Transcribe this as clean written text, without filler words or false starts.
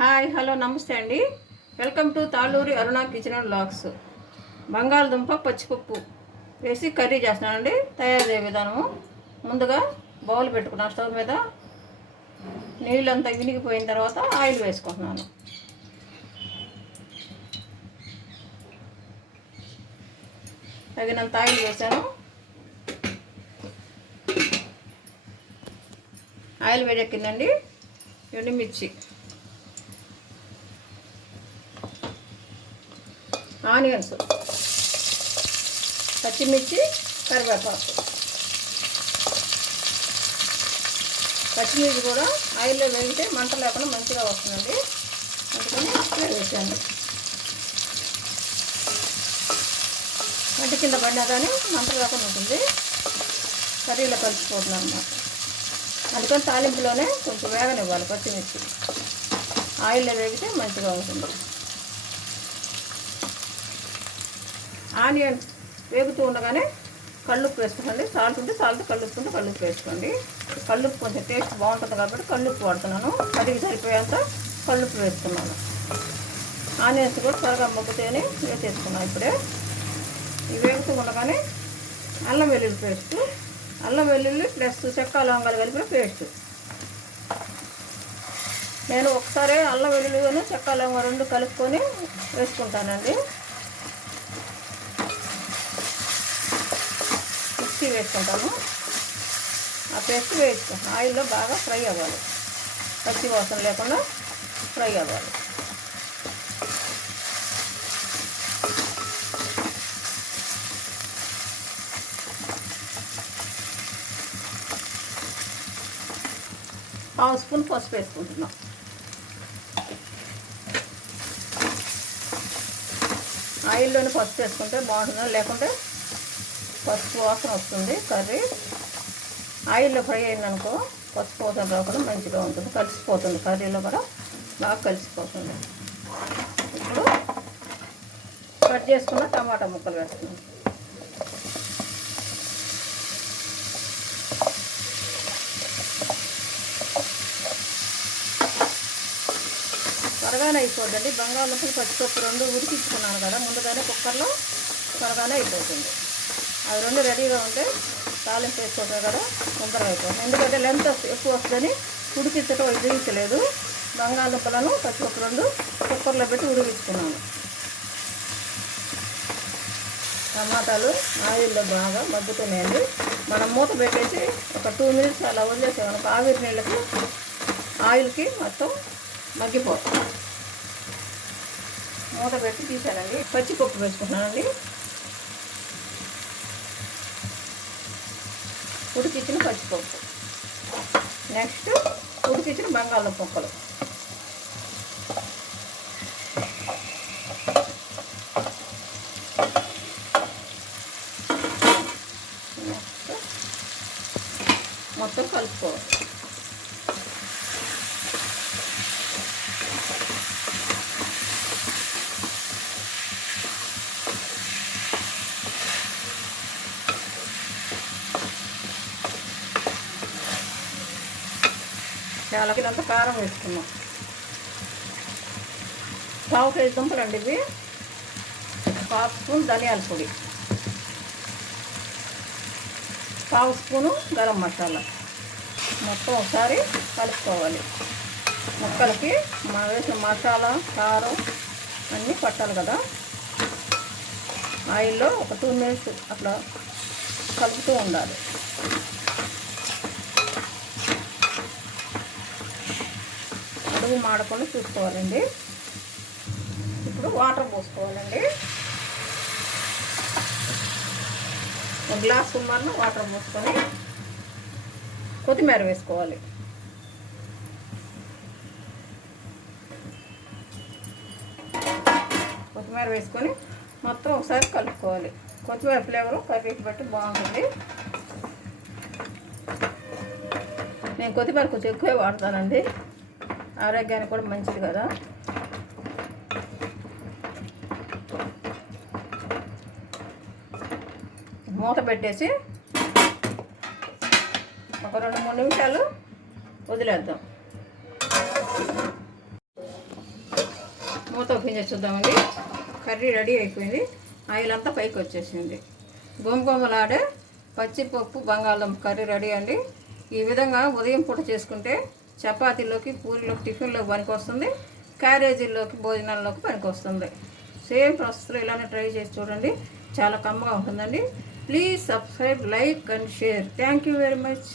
Hi hello నమస్తే అండి. Welcome to Talluri Aruna kitchen and vlogs. బంగాళదుంప పచ్చిపప్పు వేసి కర్రీ చేస్తున్నానండి. తయారు చేసే విధానము: ముందుగా బౌల్ పెట్టుకున్నాను. స్టవ్ మీద నీళ్ళంతా వినిగిపోయిన తర్వాత ఆయిల్ వేసుకుంటున్నాను. తగినంత ఆయిల్ వేసాను. ఆయిల్ వేడెక్కిందండి. ఎండుమిర్చి, ఆనియన్స్, పచ్చిమిర్చి, కరివేపాకు. పచ్చిమిర్చి కూడా ఆయిల్లో వేగితే మంట లేకుండా మంచిగా వస్తుందండి. అందుకని వేసాను. మంట కింద పడినా కానీ మంట లేకుండా ఉంటుంది. కర్రీలో కలిసిపోతున్నాను అన్నమాట. అందుకని తాలింపులోనే కొంచెం వేగనివ్వాలి. పచ్చిమిర్చి ఆయిల్లో వేగితే మంచిగా ఉంటుంది. ఆనియన్ వేగుతూ ఉండగానే కళ్ళుప్పు వేసుకోండి. సాల్ట్ ఉంటే సాల్ట్, కళ్ళుప్పు ఉంటే కళ్ళుప్పు వేసుకోండి. కళ్ళుప్పు కొంచెం టేస్ట్ బాగుంటుంది కాబట్టి కళ్ళుప్పు వాడుతున్నాను. పదికి సరిపోయేంత కళ్ళుప్పు వేస్తున్నాను. ఆనియన్స్ కూడా త్వరగా మగ్గుతేనే వేసేసుకున్నాను. ఇప్పుడే ఇవి వేగుతూ ఉండగానే అల్లం వెల్లుల్లి పేస్ట్, అల్లం వెల్లుల్లి ప్లస్ చెక్క లవంగాలు కలిపిన పేస్ట్. నేను ఒకసారి అల్లం వెల్లుల్లిను చెక్క లవంగా రెండు కలుపుకొని వేసుకుంటానండి. మిక్సీ వేసుకుంటాను. ఆ పేస్ట్ వేసుకుంటాను. ఆయిల్లో బాగా ఫ్రై అవ్వాలి. పచ్చి వాసన లేకుండా ఫ్రై అవ్వాలి. పావు స్పూన్ పసుపు వేసుకుంటున్నాం. ఆయిల్లోనే పసుపు వేసుకుంటే బాగుంటుంది, లేకుంటే పసుపు వాసన వస్తుంది కర్రీ. ఆయిల్లో ఫ్రై అయిందనుకో పసుపు వాసన రాకుండా మంచిగా ఉంటుంది. కలిసిపోతుంది, కర్రీలో కూడా బాగా కలిసిపోతుంది. ఇప్పుడు కట్ చేసుకున్న టమాటా ముక్కలు వేస్తున్నాం. త్వరగానే అయిపోద్దండి. బంగాళదుంపలు పచ్చిపప్పు రెండు ఉడికించుకున్నాను కదా ముందుగానే కుక్కర్లో, త్వరగానే అయిపోతుంది. అవి రెండు రెడీగా ఉంటే తాలింపు వేసుకోవడం కదా తొందరగా అయిపోతుంది. ఎందుకంటే లెంత్ ఎక్కువ వస్తుందని ఉడికించడం ఉడికించలేదు. బంగాళదుంపలను పచ్చిపప్పు రెండు కుక్కర్లో పెట్టి ఉడికించుకున్నాను. టమాటాలు ఆయిల్లో బాగా మగ్గుతున్నాయండి. మనం మూత పెట్టేసి ఒక 2 మినిట్స్ అలా వదిలేసామనుకో ఆవిరి నీళ్ళకి ఆయిల్కి మొత్తం మగ్గిపోతుంది. మూత పెట్టి తీసానండి. పచ్చిపప్పు వేసుకుంటున్నానండి. ఉడికించిన పచ్చిపప్పు, నెక్స్ట్ ఉడికించిన బంగాళదుంప ముక్కలు, నెక్స్ట్ మొత్తం కలుపుకోవాలి. చాలా కిలంత కారం వేసుకున్నాం. పావు కేజీ దుంపలండి ఇవి. పావు స్పూన్ ధనియాల పొడి, పావు స్పూను గరం మసాలా. మొత్తం ఒకసారి కలుపుకోవాలి. ముక్కలకి మనం వేసిన మసాలా కారం అన్నీ పట్టాలి కదా. ఆయిల్లో ఒక 2 మినిట్స్ అట్లా కలుపుతూ ఉండాలి. అడుగు మాడకుండా చూసుకోవాలండి. ఇప్పుడు వాటర్ పోసుకోవాలండి. ఒక గ్లాస్ సుమారును వాటర్ పోసుకొని కొత్తిమీర వేసుకోవాలి. కొత్తిమీర వేసుకొని మొత్తం ఒకసారి కలుపుకోవాలి. కొత్తిమీర ఫ్లేవరు కర్రీకి బట్టి బాగుంటుంది. నేను కొత్తిమీర కొంచెం ఎక్కువే వాడతానండి. ఆరోగ్యానికి కూడా మంచిది కదా. మూత పెట్టేసి ఒక 2-3 నిమిషాలు వదిలేద్దాం. మూత ఓపెన్ చేసి చూద్దామండి. కర్రీ రెడీ అయిపోయింది. ఆయిల్ అంతా పైకి వచ్చేసింది. గోమగోమలాడే పచ్చిపప్పు బంగాళదుంప కర్రీ రెడీ అండి. ఈ విధంగా ఉదయం పూట చేసుకుంటే చపాతీలోకి, పూరీలోకి, టిఫిన్లోకి పనికి వస్తుంది. క్యారేజీల్లోకి, భోజనాల్లోకి పనికి వస్తుంది. సేమ్ ప్రాసెస్లో ఇలానే ట్రై చేసి చూడండి. చాలా కమ్మగా ఉంటుందండి. Please subscribe, like and share. Thank you very much.